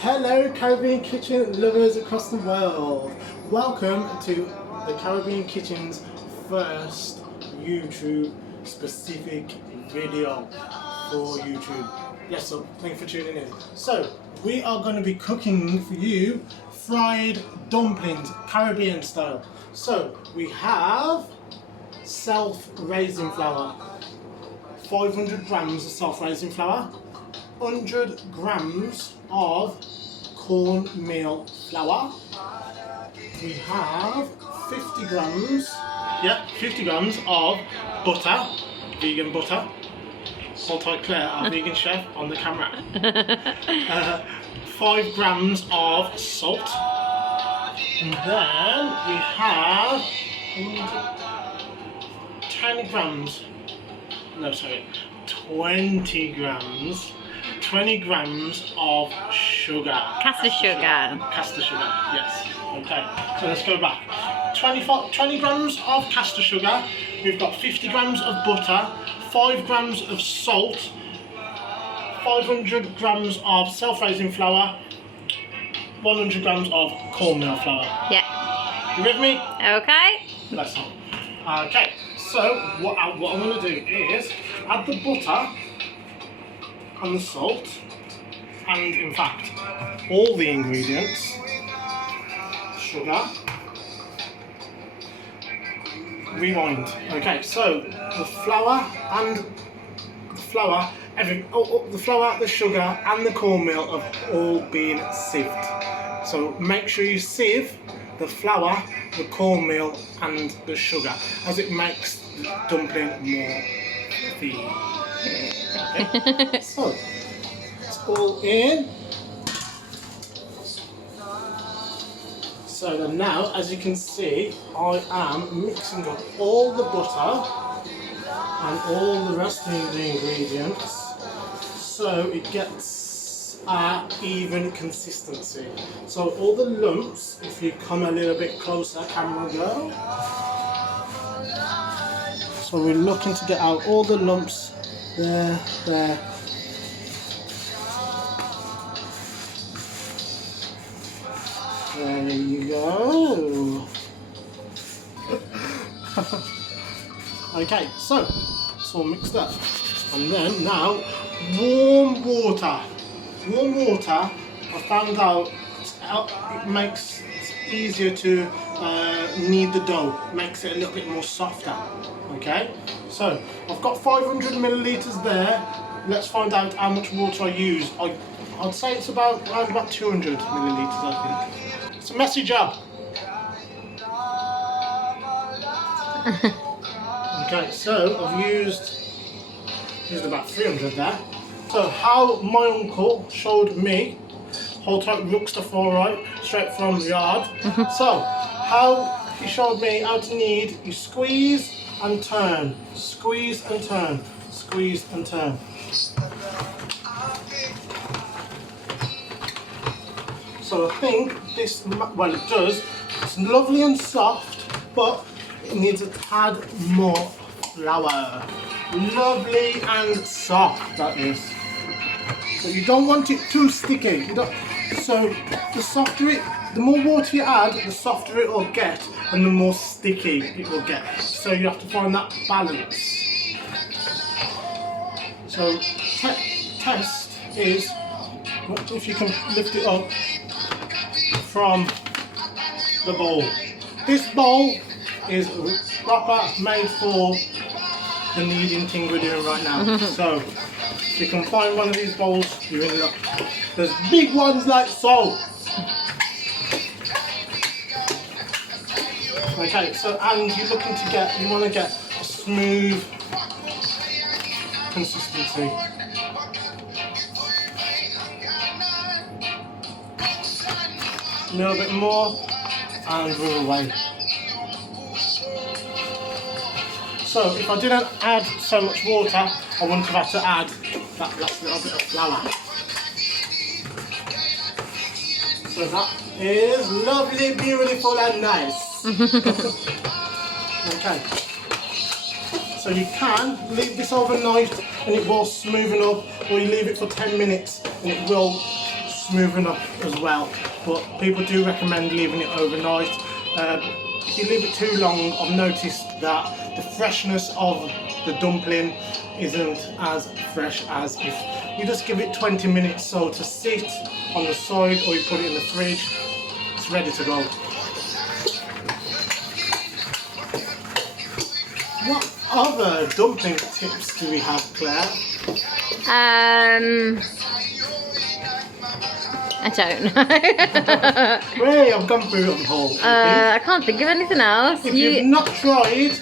Hello Caribbean kitchen lovers across the world. Welcome to the Caribbean Kitchen's first YouTube specific video for YouTube. Yes, so thank you for tuning in. So we are going to be cooking for you fried dumplings, Caribbean style. So we have self-raising flour, 500 grams of self-raising flour, 100 grams of cornmeal flour. We have 50 grams, 50 grams of butter, vegan butter. Hold tight, Claire, our vegan chef on the camera. 5 grams of salt. And then we have 10 grams, no sorry, 20 grams. 20 grams of sugar. Caster sugar. Caster sugar, yes. Okay, so let's go back. 20 grams of caster sugar. We've got 50 grams of butter, 5 grams of salt, 500 grams of self-raising flour, 100 grams of cornmeal flour. Yeah. You with me? Okay. Let's go. Okay, so what I'm going to do is add the butter and the salt, and in fact all the ingredients, sugar, rewind. Okay, so the flour, the sugar and the cornmeal have all been sieved. So make sure you sieve the flour, the cornmeal and the sugar, as it makes the dumpling more fluffy. Okay, so it's all in. So then now, as you can see, I am mixing up all the butter and all the rest of the ingredients so it gets even consistency. So all the lumps, if you come a little bit closer, camera girl. So we're looking to get out all the lumps. There. There you go. Okay, so it's all mixed up. And then now, warm water. Warm water, I found out it makes it easier to knead the dough. Makes it a little bit more softer. Okay, so I've got 500 millilitres there. Let's find out how much water I use. I'd say it's around about 200 millilitres, I think. It's a messy job. Okay, so I've used about 300 there. So how my uncle showed me, hold tight, rook stuff all right, straight from the yard. So how he showed me how to knead, you squeeze and turn, squeeze and turn, squeeze and turn. So I think this, well it does, it's lovely and soft, but it needs a tad more flour. Lovely and soft, that is. So you don't want it too sticky. So the softer it, the more water you add, the softer it will get and the more sticky it will get. So you have to find that balance. So test is, if you can lift it up from the bowl. This bowl is proper made for the kneading thing we're doing right now. So if you can find one of these bowls, you're in luck. There's big ones like so. Okay, so and you're looking to get, you want to get a smooth consistency. A little bit more and we're away. So if I didn't add so much water, I wouldn't have had to add that last little bit of flour. So that is lovely, beautiful and nice. Okay. So you can leave this overnight and it will smoothen up, or you leave it for 10 minutes and it will smooth enough as well. But people do recommend leaving it overnight. If you leave it too long, I've noticed that the freshness of the dumpling isn't as fresh as if you just give it 20 minutes so to sit on the side, or you put it in the fridge. It's ready to go. What other dumpling tips do we have, Claire? I don't know. Wait, I've gone through it whole. I can't think of anything else. If you've not tried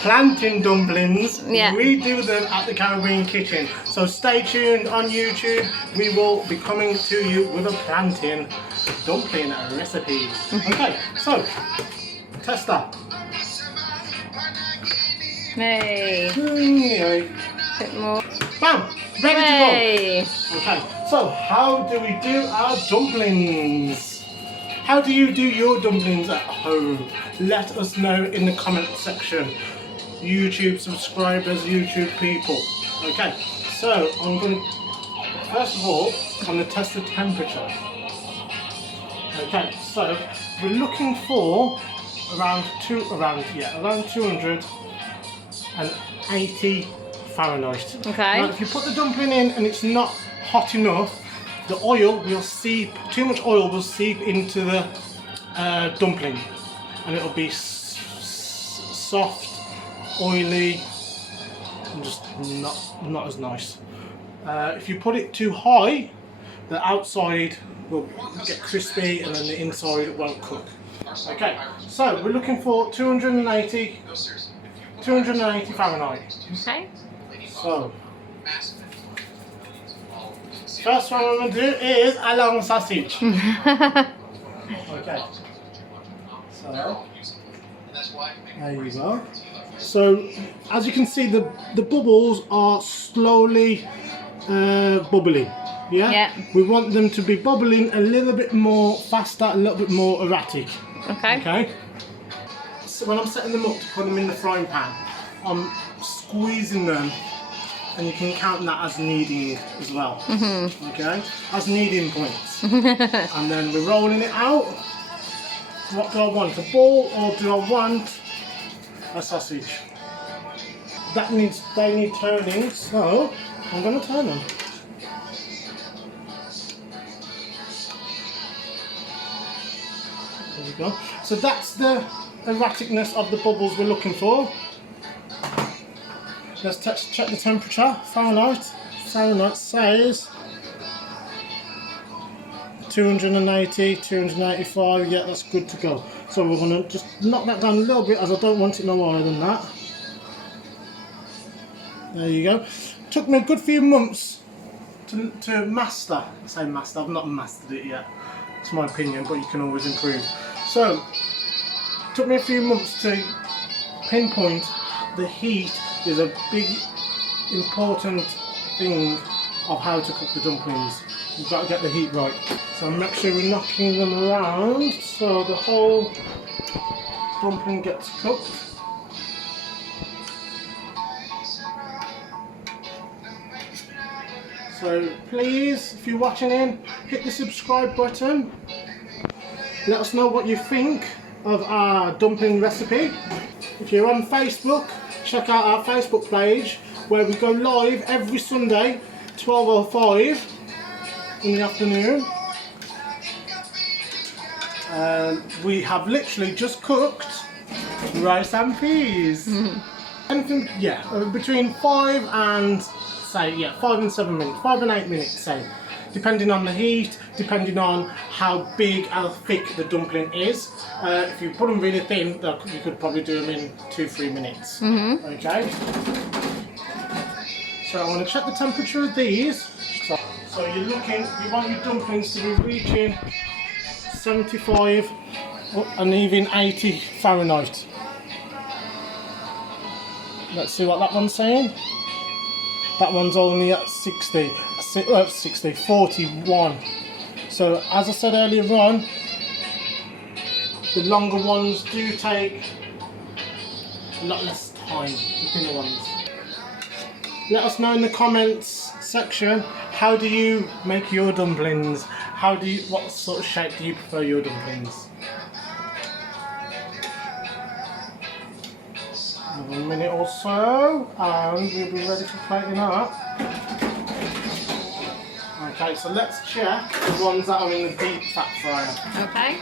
plantain dumplings, Yeah. we do them at the Caribbean Kitchen. So stay tuned on YouTube. We will be coming to you with a plantain dumpling recipe. Okay, so tester. Hey, Anyway, bit more. bam, ready to Hey. go. Okay, so how do we do our dumplings? How do you do your dumplings at home? Let us know in the comment section. YouTube subscribers, YouTube people. Okay, so first of all, I'm going to test the temperature. Okay, so we're looking for around 280 Fahrenheit. Okay. Now, if you put the dumpling in and it's not hot enough, the oil will seep. Too much oil will seep into the dumpling, and it'll be soft, oily, and just not as nice. If you put it too high, the outside will get crispy and then the inside won't cook. Okay, so we're looking for 280 Fahrenheit. Okay. So, first one I'm going to do is a long sausage. Okay. So, there you go. So, as you can see, the bubbles are slowly bubbling. Yeah? Yeah. We want them to be bubbling a little bit more faster, a little bit more erratic. Okay. Okay? So when I'm setting them up to put them in the frying pan, I'm squeezing them, and you can count that as kneading as well. Okay? As kneading points. And then we're rolling it out. What do I want? A ball, or do I want a sausage? They need turning, so I'm going to turn them. There we go. So that's the erraticness of the bubbles we're looking for. Let's check the temperature. Fahrenheit says 280, 285. Yeah, that's good to go. So we're going to just knock that down a little bit, as I don't want it no higher than that. There you go. Took me a good few months to master. I say master, I've not mastered it yet. It's my opinion, but you can always improve. So, took me a few months to pinpoint the heat is a big, important thing of how to cook the dumplings. You've got to get the heat right. So make sure we're knocking them around so the whole dumpling gets cooked. So please, if you're watching in, hit the subscribe button. Let us know what you think of our dumpling recipe. If you're on Facebook, check out our Facebook page where we go live every Sunday, 12:05 in the afternoon. We have literally just cooked rice and peas. Anything, between 5 and 7 minutes, 5 and 8 minutes, say, depending on the heat, depending on how big or thick the dumpling is. If you put them really thin, you could probably do them in 2-3 minutes. Okay. So I want to check the temperature of these. So you want your dumplings to be reaching 75 and even 80 Fahrenheit. Let's see what that one's saying. That one's only at 41. So as I said earlier on, the longer ones do take a lot less time, the thinner ones. Let us know in the comments section, how do you make your dumplings what sort of shape do you prefer your dumplings? Another minute or so, and we'll be ready for plating up. Okay, so let's check the ones that are in the deep fat fryer. Okay.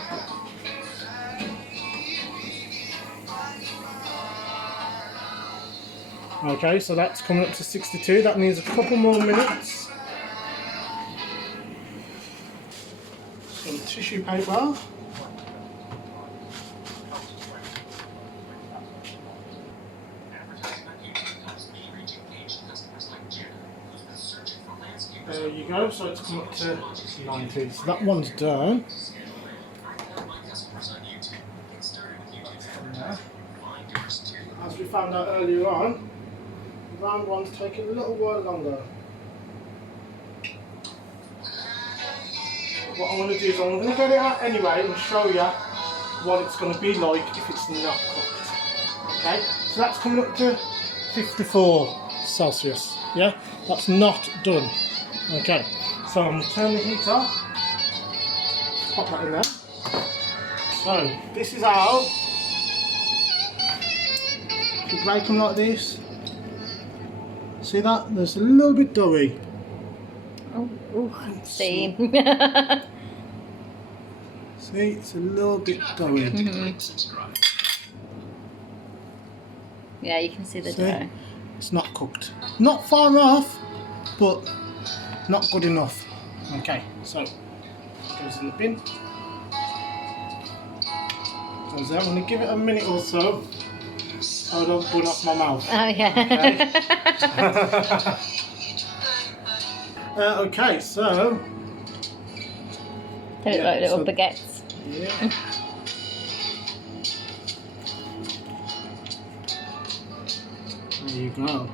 Okay, so that's coming up to 62. That needs a couple more minutes. Some tissue paper. There you go, so it's come up to 90. So that one's done. Yeah. As we found out earlier on, the round ones take a little while longer. What I want to do is I'm going to get it out anyway and show you what it's going to be like if it's not cooked. Okay, so that's coming up to 54 Celsius. Yeah, that's not done. Okay, so I'm going to turn the heat off, pop that in there. So this is how, if you break them like this, see that? There's a little bit doughy. Oh, see. See, it's a little bit doughy. Yeah, you can see the See? dough. It's not cooked. Not far off, but not good enough. Okay, so it goes in the bin. Goes there. I'm going to give it a minute or so I don't burn off my mouth. Oh yeah. Okay, okay so They look like little baguettes. Yeah. There you go.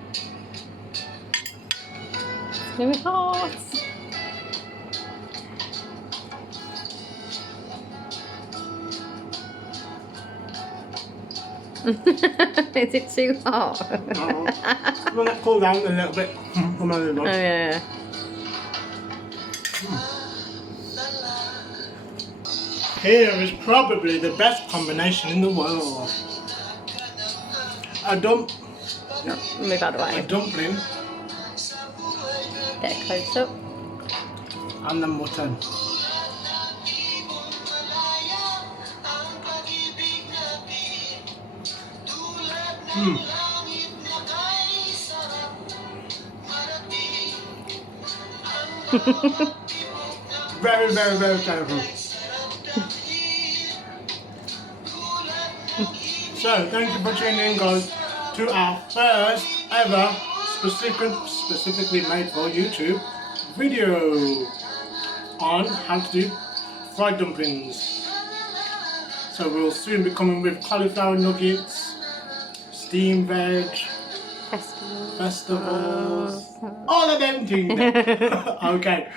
Very hot. Is it too hot? Let it cool down a little bit. Come on, Oh yeah. Here is probably the best combination in the world. A Move out of the way. dumpling Get close up. and the mutton. Very, very, very colourful. So, thank you for tuning in, guys, to our first ever specifically made for YouTube video on how to do fried dumplings. So we'll soon be coming with cauliflower nuggets, steamed veg, festivals, all of them things. Okay,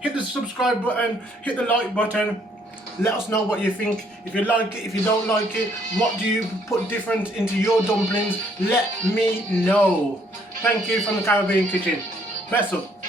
hit the subscribe button, hit the like button. Let us know what you think. If you like it, if you don't like it, what do you put different into your dumplings? Let me know. Thank you from the Caribbean Kitchen. Bless up.